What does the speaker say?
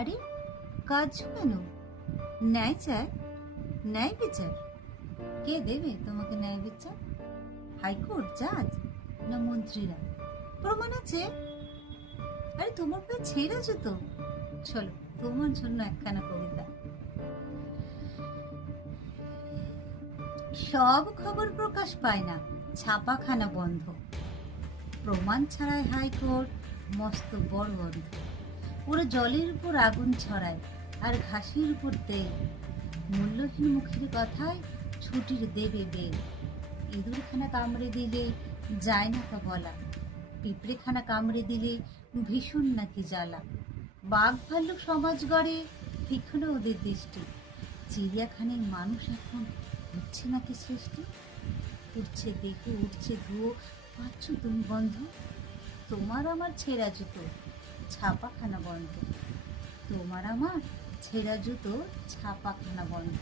আরে কাঁদছো কেন? ন্যায় চায়, ন্যায় বিচার। কে দেবে তোমাকে ন্যায় বিচার? হাইকোর্ট জাজ না মন্ত্রীরা? প্রমাণ আছে। আরে তোমার পায়ে ছেঁড়া জুতো। চলো তোমার জন্য একখানা কবিতা। সব খবর প্রকাশ পায় না, ছাপাখানা বন্ধ। প্রমাণ ছাড়াই হাইকোর্ট মস্ত বড় অন্ধ। ওরা জলের উপর আগুন ছড়ায় আর ঘাসের উপর তেল। মূল্যহীন মুখের কথায় ছুটির দেবে বেল। ইঁদুরখানা কামড়ে দিলে যায় না তা বলা, পিঁপড়েখানা কামড়ে দিলে ভীষণ নাকি জ্বালা। বাঘ ভাল্লুক সমাজ গড়ে তীক্ষ্ণ ওদের দৃষ্টি। চিড়িয়াখানায় মানুষ এখন হচ্ছে নাকি সৃষ্টি। উঠছে দেহ, উঠছে ধুয়ো, পাচ্ছ তুমি গন্ধ। তোমার আমার ছেঁড়া জুতো, ছাপাখানা বন্ধ। তোমার আমার ছেঁড়া জুতো, ছাপাখানা বন্ধ।